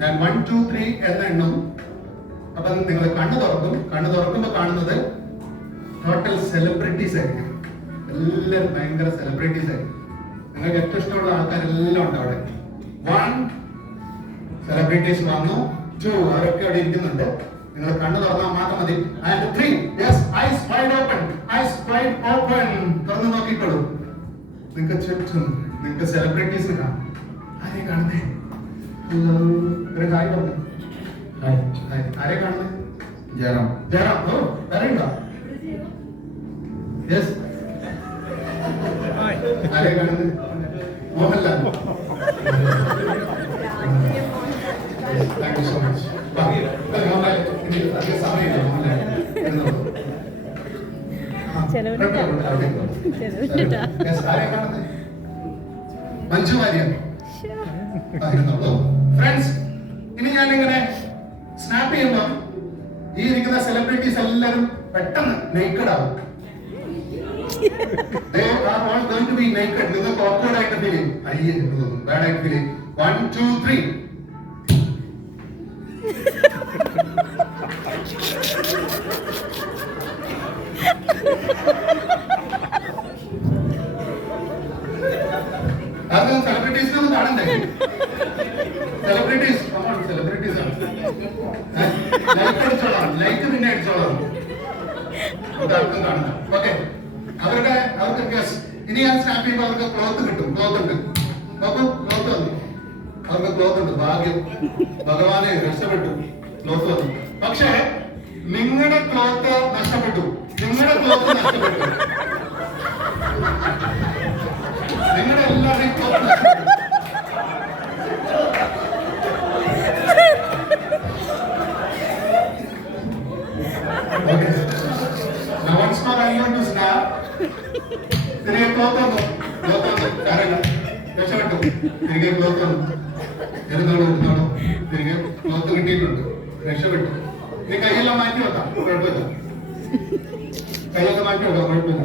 ഞാൻ 1 2 3 എന്ന എണ്ണം. അപ്പം നിങ്ങൾ കണ്ണു തുറക്കുമ്പോൾ കാണുന്നത് ടോട്ടൽ സെലിബ്രിറ്റീസ് ആയിരിക്കും. എല്ലാവരും ഭയങ്കര സെലിബ്രിറ്റീസ് ആയിരിക്കും. നിങ്ങൾക്ക് ഏറ്റവും ഇഷ്ടമുള്ള ആൾക്കാരെല്ലാം ഉണ്ട് അവിടെ. 1 സെലിബ്രിറ്റീസ് വന്നു. 2 അവരൊക്കെ അവിടെ ഇരിക്കുന്നുണ്ട്. നിങ്ങൾ കണ്ണു തുറന്നാൽ മാത്രം മതി. And 3 yes eyes wide open. Eyes wide open. തുറന്നു നോക്കിക്കോളൂ. നിങ്ങൾക്ക് ചുറ്റും നിങ്ങൾക്ക് സെലിബ്രിറ്റീസ് കാണാം. ആരെ കാണുന്നേ? ഹലോ, ഒരു ഹായ് പറഞ്ഞു. Hi hi. ആരെ കാണുന്നേ? ജയറാം. ഓ അറിയണ്ടോ? യെസ്. ആരെ കാണുന്നേ? Mohanlal. Thank you so much. Mohanlal സമയമില്ല. മോഹൻലാൽ മഞ്ജു വാര്യർ. ഫ്രണ്ട്സ്, ഇനി ഞാനിങ്ങനെ സ്നാപ്പ് ചെയ്യുമ്പോൾ ഈ ഇരിക്കുന്ന സെലിബ്രിറ്റീസ് എല്ലാവരും പെട്ടെന്ന് നേക്കഡ് ആവും. They are all going to be naked. നിങ്ങൾക്ക് awkward ആയിട്ട് ഫീൽ ചെയ്യും. അയ്യേ ബാഡ് ആയിട്ട് ഫീൽ ചെയ്യും. 1 2 3 അത് സെലിബ്രിറ്റീസിനൊന്നും കാണണ്ടേ? സെലിബ്രിറ്റീസ് ആണ്. ലൈറ്റ് അടിച്ചോളാം. ലൈറ്റ് പിന്നെ അടിച്ചോളാം. അതാർക്കും കാണണം. ഓക്കെ, അവർക്ക് ഗസ്. ഇനി ഞാൻ സ്നാപ്പ് ചെയ്യുമ്പോൾ അവർക്ക് ക്ലോത്ത് കിട്ടും. ക്ലോത്ത് ഉണ്ട്. നോക്കൂ, ക്ലോത്ത് വന്നു. അവർക്ക് ക്ലോത്ത് ഉണ്ട്. ഭാഗ്യം, ഭഗവാനെ രക്ഷപ്പെട്ടു. ക്ലോത്ത് വന്നു. പക്ഷേ നിങ്ങളുടെ ക്ലോത്ത് നഷ്ടപ്പെട്ടു. നിങ്ങളുടെ എല്ലാവരുടെയും ക്ലോത്ത് നഷ്ടപ്പെട്ടു. Okay. Now once more I'm going to snap. തിരികെ ക്ലോത്ത് വന്നു. കാര്യമില്ല, രക്ഷപ്പെട്ടു. തിരികെ ക്ലോത്ത് വന്നു. ഇരുന്നോളൂ. തിരികെ ക്ലോത്ത് കിട്ടിയിട്ടുണ്ട്. രക്ഷപ്പെട്ടു. ഇനി കൈയെല്ലാം മാറ്റി വെക്കാം. കുഴപ്പമില്ല. കൈയൊക്കെ മാറ്റി വെക്കാം. കുഴപ്പമില്ല.